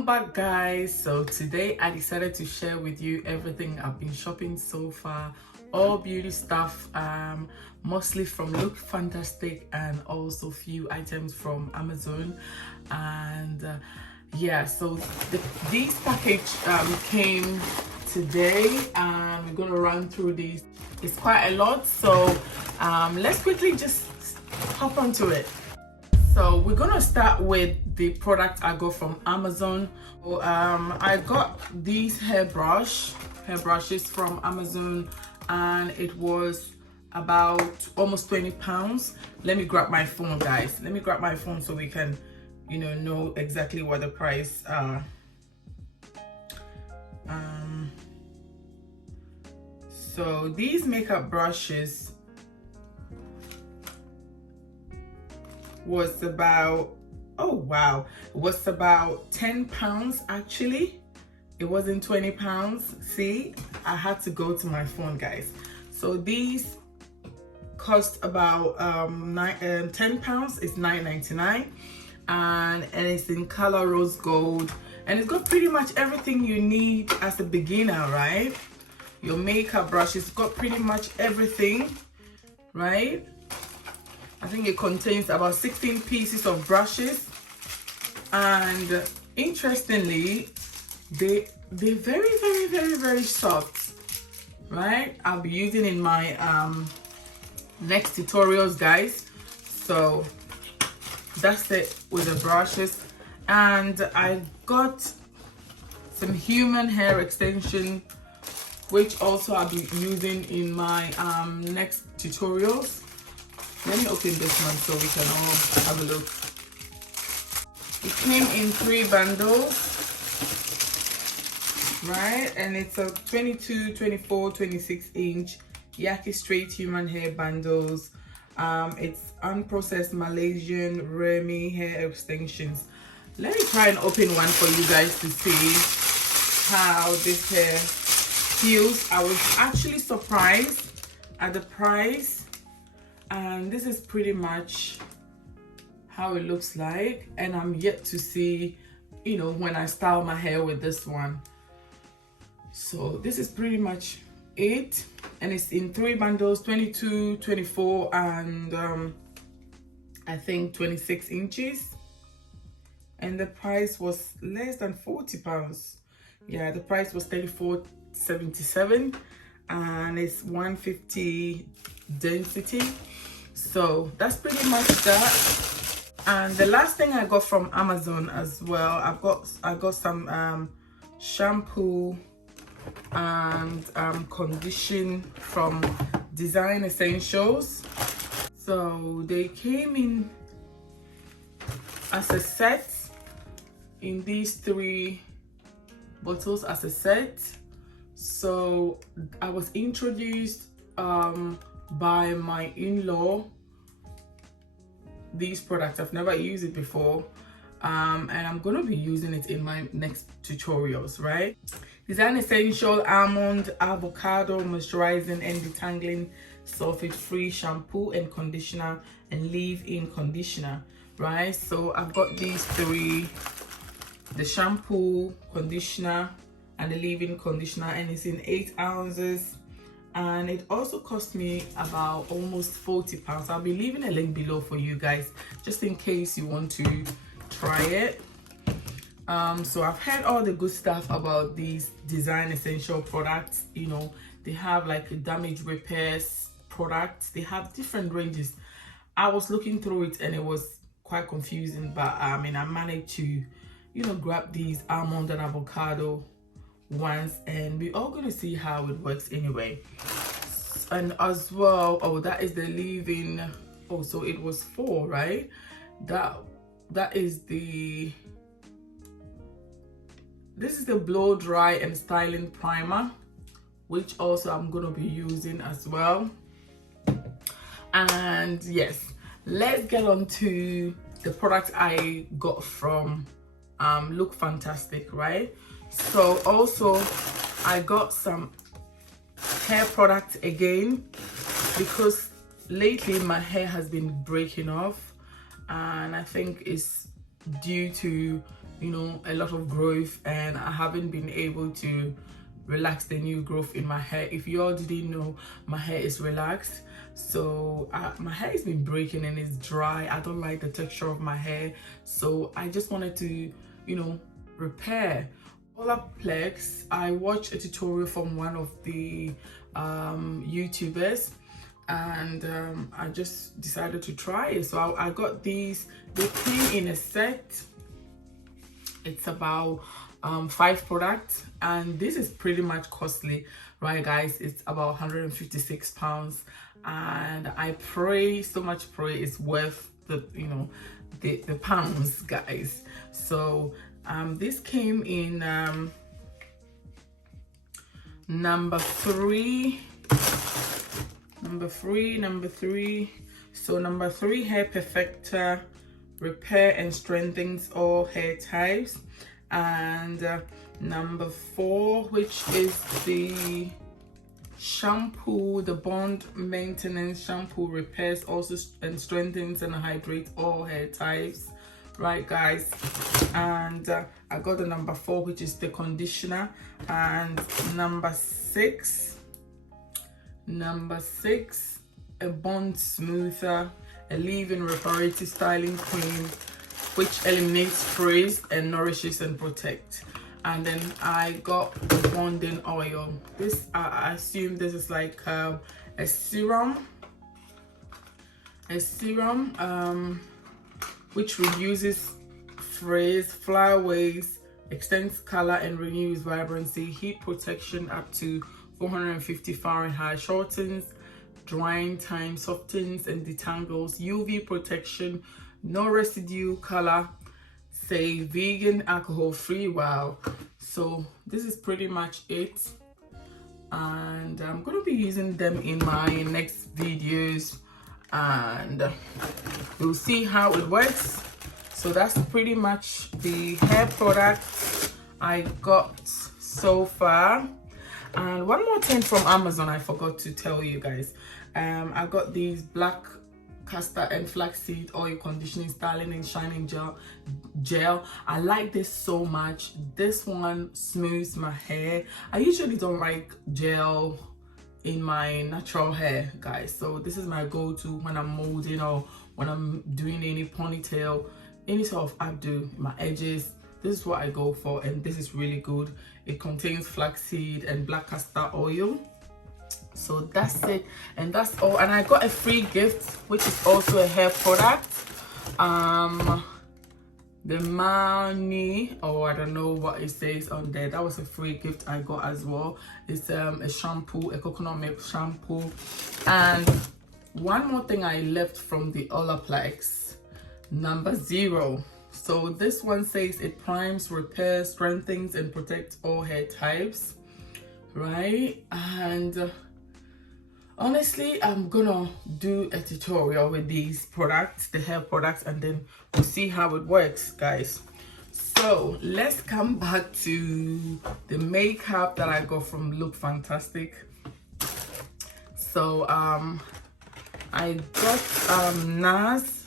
Welcome back, guys. So today I decided to share with you everything I've been shopping so far, all beauty stuff, mostly from Look Fantastic and also few items from Amazon. And yeah, so these package came today and we're gonna run through these. It's quite a lot, so let's quickly just hop onto it. So we're gonna start with the product I got from Amazon. I got these hairbrushes from Amazon, and it was about almost £20. Let me grab my phone, guys. Let me grab my phone so we can, know exactly what the price are. So these makeup brushes was about, oh wow, it was about £10 actually. It wasn't £20. See, I had to go to my phone, guys. So these cost about £10. It's £9.99, and it's in color rose gold, and it's got pretty much everything you need as a beginner, right? Your makeup brushes got pretty much everything, right? I think it contains about 16 pieces of brushes, and interestingly, they're very soft, right? I'll be using in my next tutorials, guys. So that's it with the brushes. And I got some human hair extension, which also I'll be using in my next tutorials. Let me open this one so we can all have a look. It came in 3 bundles, right? And it's a 22, 24, 26 inch Yaki straight human hair bundles. It's unprocessed Malaysian Remy hair extensions. Let me try and open one for you guys to see how this hair feels. I was actually surprised at the price. And this is pretty much how it looks like, and I'm yet to see, when I style my hair with this one. So this is pretty much it, and it's in 3 bundles, 22, 24, and I think 26 inches. And the price was less than £40. Yeah, the price was $34.77, and it's 150 density. So that's pretty much that. And the last thing I got from Amazon as well, I got some shampoo and condition from Design Essentials. So they came in as a set, in these 3 bottles as a set. So I was introduced by my in-law these products. I've never used it before, and I'm gonna be using it in my next tutorials, right? Design Essential Almond Avocado Moisturizing and Detangling Sulfate Free Shampoo and Conditioner and Leave-In Conditioner, right? So I've got these 3, the shampoo, conditioner, and the leave-in conditioner, and it's in 8 ounces. And it also cost me about almost £40. I'll be leaving a link below for you guys, just in case you want to try it. So I've heard all the good stuff about these Design Essential products. They have like a damage repairs products. They have different ranges. I was looking through it and it was quite confusing, but I managed to, grab these almond and avocado once, and we're all gonna see how it works anyway. And as well, that is the leave-in. So it was 4, right? That is the, this is the blow dry and styling primer, which also I'm gonna be using as well. And yes, let's get on to the product I got from Look Fantastic, right? So also I got some hair products again, because lately my hair has been breaking off, and I think it's due to you know, a lot of growth, and I haven't been able to relax the new growth in my hair. If you all didn't know, my hair is relaxed. So my hair has been breaking and it's dry. I don't like the texture of my hair, so I just wanted to, you know, repair. Olaplex, I watched a tutorial from one of the YouTubers, and I just decided to try it. So I got these. They came in a set. It's about 5 products, and this is pretty much costly, right guys? It's about £156, and I pray, so much pray it's worth the, you know, the pounds, guys. So this came in number three. So number 3, hair perfector, repair and strengthens all hair types. And number 4, which is the shampoo, the bond maintenance shampoo, repairs also and strengthens and hydrates all hair types, right guys? And I got the number 4, which is the conditioner. And number 6, a bond smoother, a leave-in reparative styling cream, which eliminates frizz and nourishes and protects. And then I got the bonding oil. This, I assume this is like a serum, which reduces frizz, flyaways, extends color and renews vibrancy, heat protection up to 450 Fahrenheit, shortens drying time, softens and detangles, UV protection, no residue, color, say vegan, alcohol free. Wow. So this is pretty much it, and I'm gonna be using them in my next videos, and we'll see how it works. So that's pretty much the hair products I got so far. And one more thing from Amazon I forgot to tell you guys. I got these black castor and flaxseed oil conditioning, styling and shining gel. I like this so much. This one smooths my hair. I usually don't like gel in my natural hair, guys, so this is my go-to when I'm molding or when I'm doing any ponytail, any sort of updo, my edges. This is what I go for, and this is really good. It contains flaxseed and black castor oil. So that's it, and that's all. And I got a free gift, which is also a hair product. The money, or I don't know what it says on there. That was a free gift I got as well. It's a shampoo, a coconut milk shampoo. And one more thing I left from the Olaplex, number 0. So this one says it primes, repairs, strengthens and protects all hair types, right? And honestly, I'm gonna do a tutorial with these products, the hair products, and then we'll see how it works, guys. So let's come back to the makeup that I got from Look Fantastic. So I got NARS.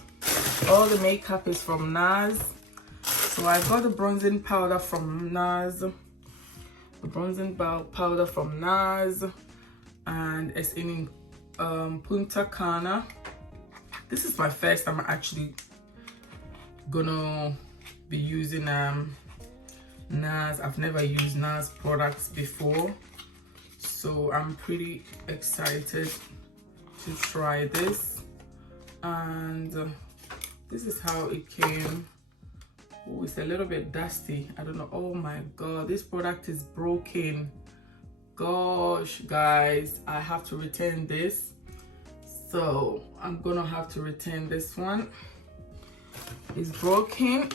All the makeup is from NARS. So I got the bronzing powder from NARS. And it's in Punta Cana. This is my first time actually gonna be using NARS. I've never used NARS products before, so I'm pretty excited to try this. And this is how it came. Oh, it's a little bit dusty. I don't know. Oh my god, this product is broken. Gosh, guys, I have to return this. So I'm gonna have to return this one. It's broken.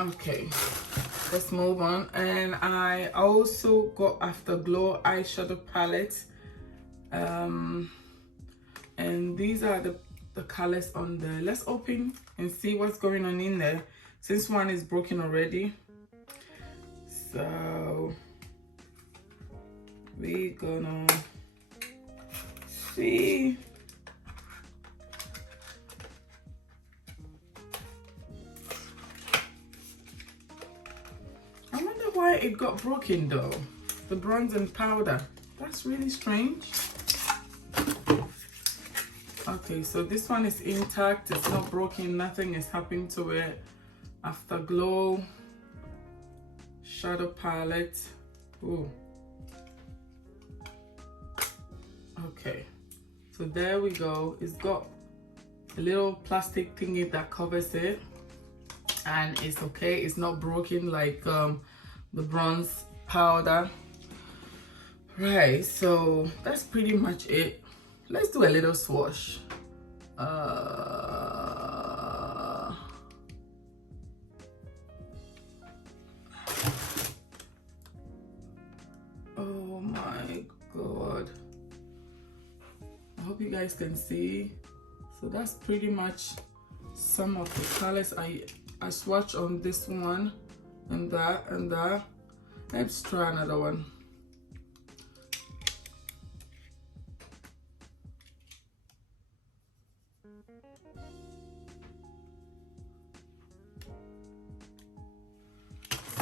Okay, let's move on. And I also got Afterglow eyeshadow palette, and these are the colors on there. Let's open and see what's going on in there, since one is broken already. So we're gonna see. I wonder why it got broken though. The bronzing powder. That's really strange. Okay, so this one is intact. It's not broken. Nothing is happening to it. Afterglow shadow palette. Ooh. Okay, so there we go. It's got a little plastic thingy that covers it, and it's okay. It's not broken like the bronze powder. Right, so that's pretty much it. Let's do a little swatch. Oh my god, I hope you guys can see. So that's pretty much some of the colors I swatch on this one, and that and that. Let's try another one.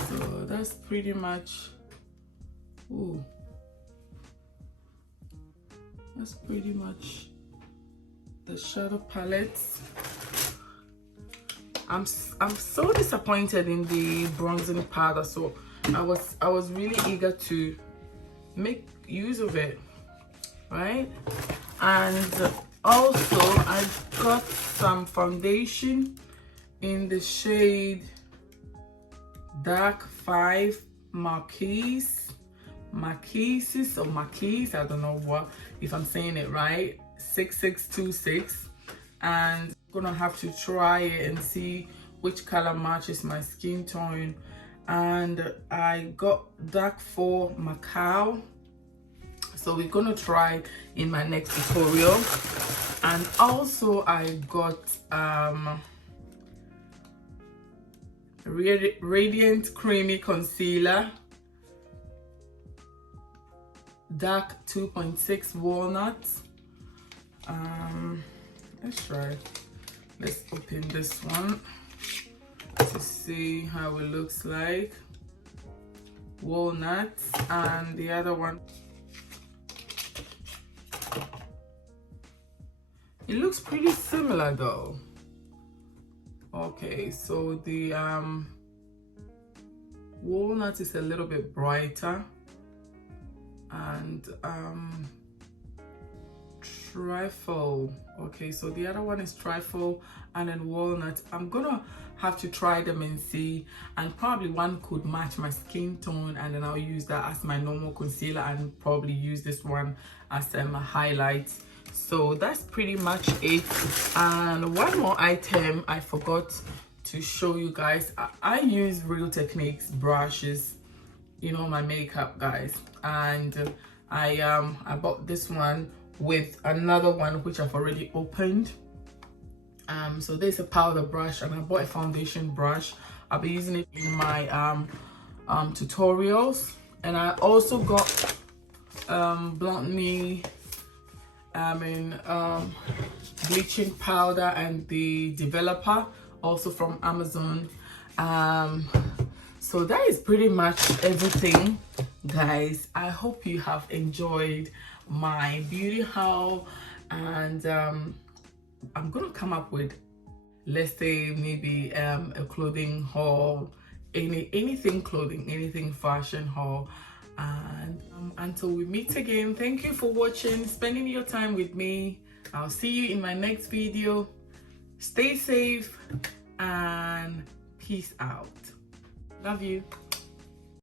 So that's pretty much, ooh, that's pretty much the shadow palettes. I'm so disappointed in the bronzing powder, so I was really eager to make use of it, right? And also I got some foundation in the shade Dark 5 Marquise, I don't know what if I'm saying it right, 6626, and I'm gonna have to try it and see which color matches my skin tone. And I got Dark 4 Macao, so we're gonna try in my next tutorial. And also I got Radiant Creamy Concealer, Dark 2.6 Walnut. Let's try. Let's open this one to see how it looks like. Walnut, and the other one, it looks pretty similar though. Okay, so the walnut is a little bit brighter, and trifle. Okay, so the other one is trifle and then walnut. I'm gonna have to try them and see, and probably one could match my skin tone, and then I'll use that as my normal concealer and probably use this one as a highlight. So that's pretty much it. And one more item I forgot to show you guys. I use Real Techniques brushes, you know, my makeup guys, and I bought this one with another one which I've already opened. So there's a powder brush, and I bought a foundation brush. I'll be using it in my tutorials. And I also got Blunt Me bleaching powder and the developer, also from Amazon. So that is pretty much everything, guys. I hope you have enjoyed my beauty haul, and I'm gonna come up with, let's say, maybe a clothing haul, anything clothing, anything fashion haul. And until we meet again, thank you for watching, spending your time with me. I'll see you in my next video. Stay safe and peace out. Love you.